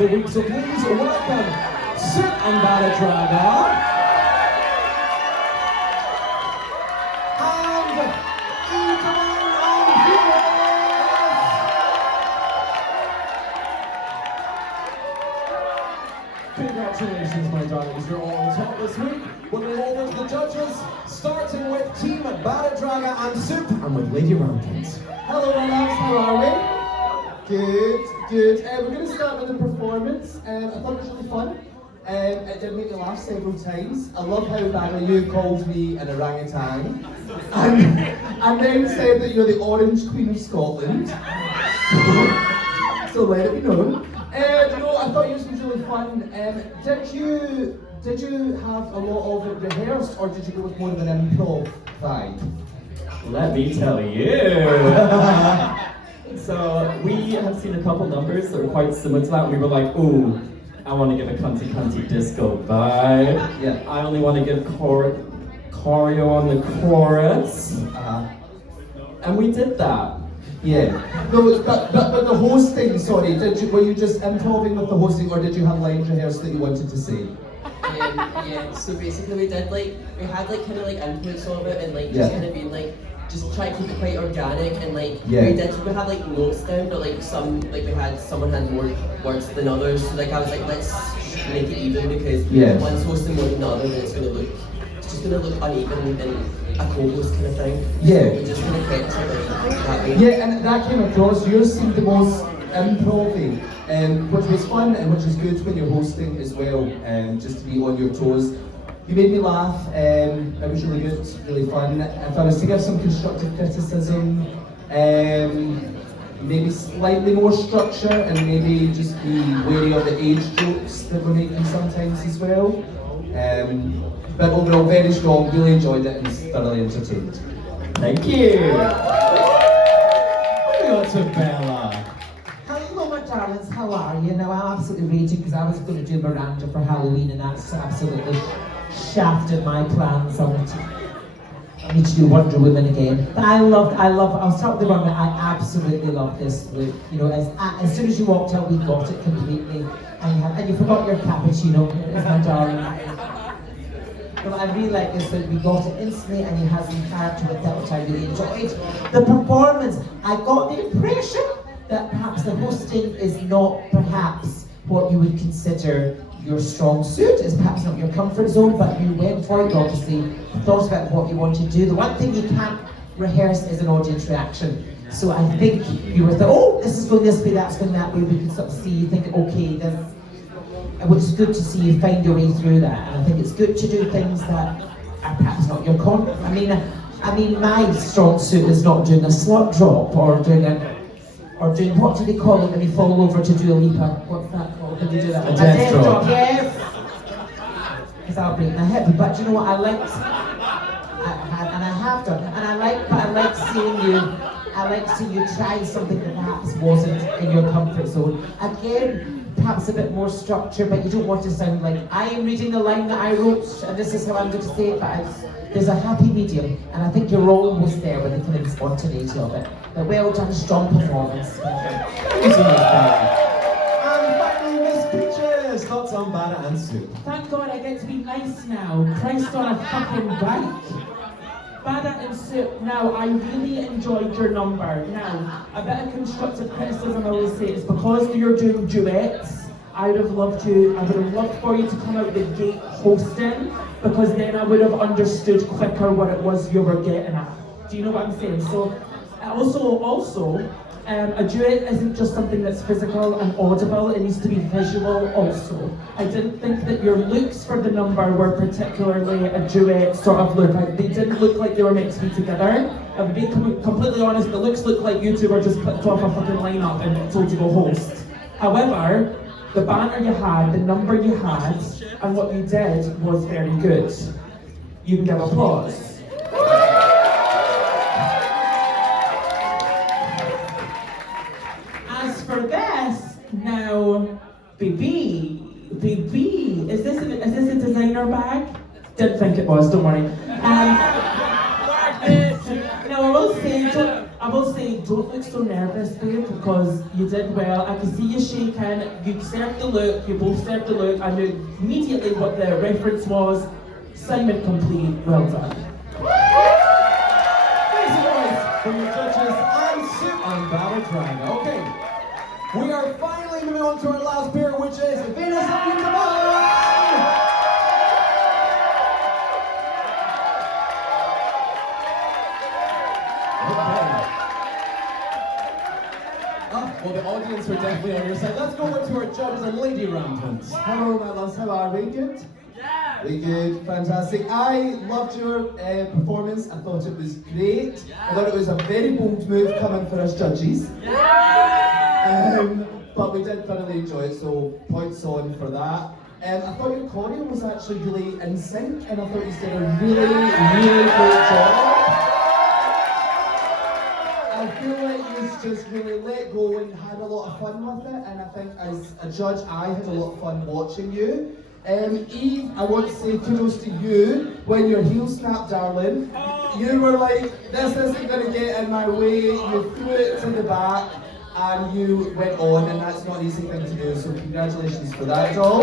Week, so please welcome Sir Ambaladraga and Evelyn and Congratulations, my darlings, you're all on top this week. We'll go over to the judges, starting with Team Baladraga and Soup, and with Lady Rampant. Hello, my loves, how are we? Good. We're going to start with the performance. I thought it was really fun. It did make me laugh several times. I love how Bagger, you called me an orangutan and then said that you're the Orange Queen of Scotland. So let it be known. I thought yours was really fun. Did you have a lot of it rehearsed, or did you go with more of an improv vibe? Let me tell you. So we have seen a couple numbers that are quite similar to that. We were like, ooh, I want to give a cunty disco vibe. Yeah. I only want to give choreo on the chorus. And we did that. Yeah. No, but the hosting, sorry, were you just improving with the hosting, or did you have lines rehearsed that you wanted to say? Yeah, so basically we had kind of inputs of it, and just kind of being just try to keep it quite organic, and we had notes down, but someone had more words than others, so I was like, let's make it even, because one's hosting more than the other, then it's just gonna look uneven and a co-host kind of thing. Yeah. So we just kind of kept it that way. Yeah, and that came across. Yours seemed the most improv-y, which was fun and which is good when you're hosting as well, just to be on your toes. You made me laugh, it was really good, really fun. If I was to give some constructive criticism, maybe slightly more structure, and maybe just be wary of the age jokes that we're making sometimes as well. But overall, very strong, really enjoyed it and thoroughly entertained. Thank you. Moving on to Bella. Hello, my darlings, how are you? Now, I'm absolutely raging because I was going to do Miranda for Halloween, and that's absolutely shafted my plans. I need to do Wonder Woman again. But I'll start with the one that I absolutely love this look. As soon as you walked out, we got it completely. And you forgot your cappuccino, it's my darling. But I really like this look. We got it instantly, and he has some character with that, which I really enjoyed. The performance, I got the impression that perhaps the hosting is not perhaps what you would consider your strong suit, is perhaps not your comfort zone, but you went for it, you obviously thought about what you want to do. The one thing you can't rehearse is an audience reaction. So I think you were oh, this is going this way, that's going that way, we can sort of see, you think, okay, this, which is good to see you find your way through that. And I think it's good to do things that are perhaps not your I mean, my strong suit is not doing a slut drop, or doing what do they call it when you fall over to do a leap? What's that called? When you do that? A death drop. Yes. Because I'll break my hip. But you know what? I have done, and I like seeing you try something that perhaps wasn't in your comfort zone. Again, perhaps a bit more structure, but you don't want to sound like I am reading the line that I wrote, and this is how I'm going to say it. But there's a happy medium, and I think you're almost there with the kind of spontaneity of it. But well done, strong performance. Thank you so much, Bella. And finally, Miss Peaches, thoughts on Bada and Soup. Thank God I get to be nice now. Christ on a fucking bike. Bada and Soup, now I really enjoyed your number. Now, a bit of constructive criticism I will say is because you're doing duets, I would have loved for you to come out the gate hosting, because then I would have understood quicker what it was you were getting at. Do you know what I'm saying? So, also, a duet isn't just something that's physical and audible, it needs to be visual also. I didn't think that your looks for the number were particularly a duet sort of look. They didn't look like they were meant to be together. I'm being completely honest, the looks look like you two were just picked off a fucking lineup and told to go host. However, the banner you had, the number you had, and what you did was very good. You can give applause. As for this, now, baby, is this a designer bag? Didn't think it was, don't worry. Now I will say, will say, don't look so nervous, babe, because you did well. I can see you shaking. You served the look. You both served the look. I knew immediately what the reference was. Assignment complete. Well done. Amazing voice from the judges and Soup and Battle Dragon. Okay, we are finally moving on to our last pair, which is Venus and Yutaman! Well, the audience are definitely on your side. Let's go into our judges and lady rampants. Hello, my loves. How are we? Good? Yeah. We good. Fantastic. I loved your performance. I thought it was great. I thought it was a very bold move coming for us judges. Yeah. But we did thoroughly enjoy it, so points on for that. I thought your choreo was actually really in sync, and I thought you did a really, really great job. I feel like you just really let go and had a lot of fun with it, and I think as a judge I had a lot of fun watching you. Eve, I want to say kudos to you when your heel snapped, darling. You were like, this isn't going to get in my way, you threw it to the back and you went on, and that's not an easy thing to do, so congratulations for that, doll.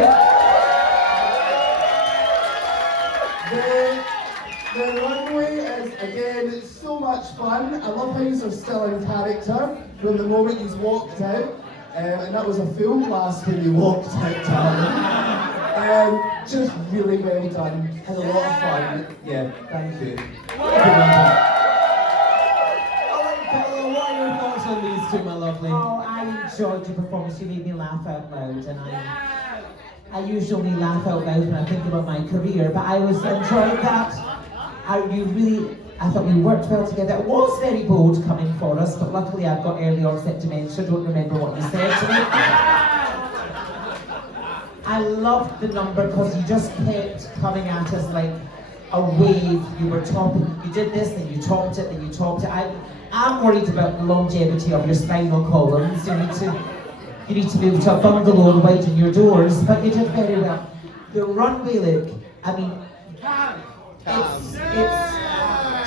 The runway is, again, so much fun. I love how you are still in character from the moment you walked out. And that was a full glass when you walked out, darling. Just really well done. Had a lot of fun. Yeah, thank you. Alright, Bella, what are your thoughts on these two, my lovely? Oh, I enjoyed your performance. You made me laugh out loud, and I usually laugh out loud when I think about my career, but I was enjoying that. I thought we worked well together. It was very bold coming for us, but luckily I've got early onset dementia. Don't remember what you said to me. I loved the number because you just kept coming at us like a wave. You were topping. You did this, then you topped it, then you topped it. I'm worried about the longevity of your spinal columns. You need to move to a bungalow and widen your doors, but you did very well. The runway look, I mean, it's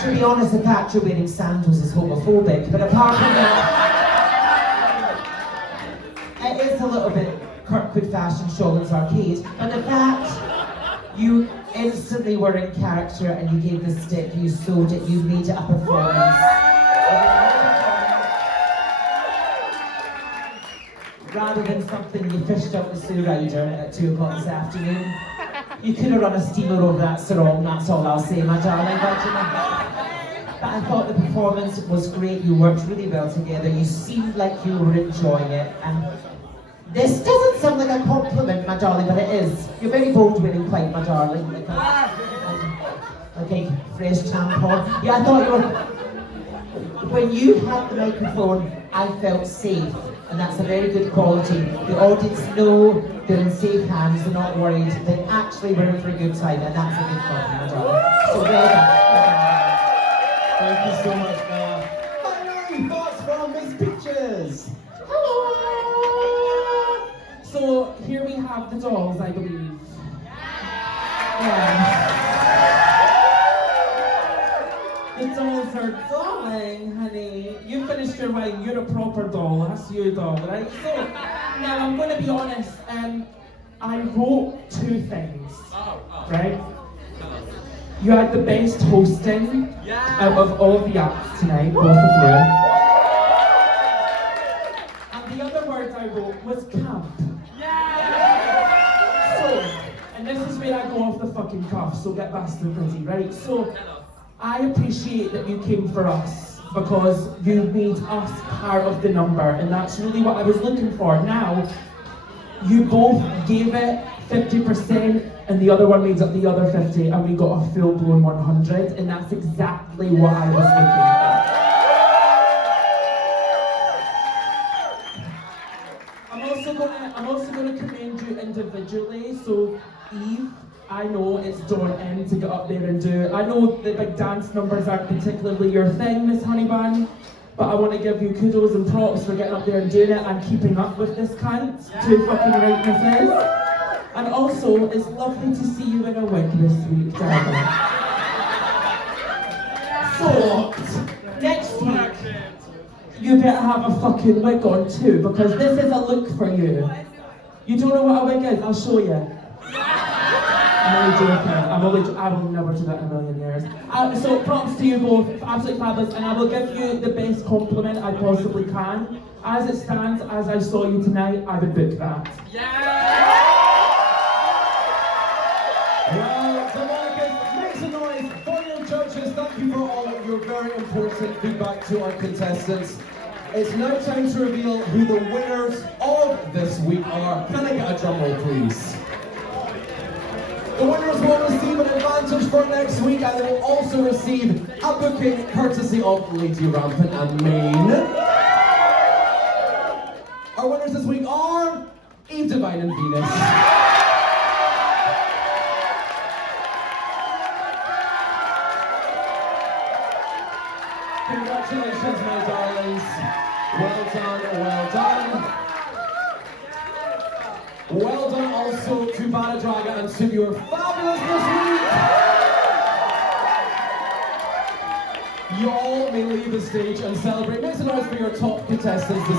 to be honest, the fact you're wearing sandals is homophobic, but apart from that, it is a little bit Kirkwood Fashion Shawlands Arcade, but the fact you instantly were in character and you gave the stick, you sold it, you made it a performance. Rather than something you fished out the Sue Rider at 2 o'clock this afternoon. You could have run a steamer over that sarong, that's all I'll say, my darling. But I thought the performance was great, you worked really well together, you seemed like you were enjoying it. And this doesn't sound like a compliment, my darling, but it is. You're very bold wearing white, my darling. Like a fresh tampon. Yeah, I thought you were... When you had the microphone, I felt safe. And that's a very good quality. The audience know they're in safe hands, they're not worried, they actually were in for a good time, and that's a good compliment, my darling. So well done. Thank you so much, Bella. Finally, thoughts from Miss Peaches. Hello! So here we have the dolls, I believe. Yeah. The dolls are darling, honey. You finished your wine, you're a proper doll. That's you, doll, right? So, now I'm going to be honest. I wrote 2 things, right? You had the best hosting out of all the acts tonight, both of you. And the other word I wrote was camp. So, and this is where I go off the fucking cuff, so get bastard pretty, right? So, I appreciate that you came for us because you made us part of the number, and that's really what I was looking for. Now, you both gave it 50% and the other one made up the other 50, and we got a full-blown 100, and that's exactly what I was looking for. I'm also gonna commend you individually. So Eve, I know it's daunting to get up there and do. I know the big dance numbers aren't particularly your thing, Miss Honeybun, but I want to give you kudos and props for getting up there and doing it and keeping up with this cunt. 2 fucking right misses. And also, it's lovely to see you in a wig this week, darling. So, next week, you better have a fucking wig on too, because this is a look for you. You don't know what a wig is? I'll show you. I'm only joking. I will never do that in a million years. So props to you both, absolutely fabulous, and I will give you the best compliment I possibly can. As it stands, as I saw you tonight, I would book that. Well, Delmonicas, make some noise for your judges. Thank you for all of your very important feedback to our contestants. It's now time to reveal who the winners of this week are. Can I get a drum roll, please? The winners will receive an advantage for next week, and they will also receive a booking courtesy of Lady Rampant and Maine. Our winners this week are Eve Divine and Venus. Congratulations, my darlings. Well done, well done. Well done also to Bada Draga and Sue. You were fabulous this week. You all may leave the stage and celebrate. Make some noise for your top contestants this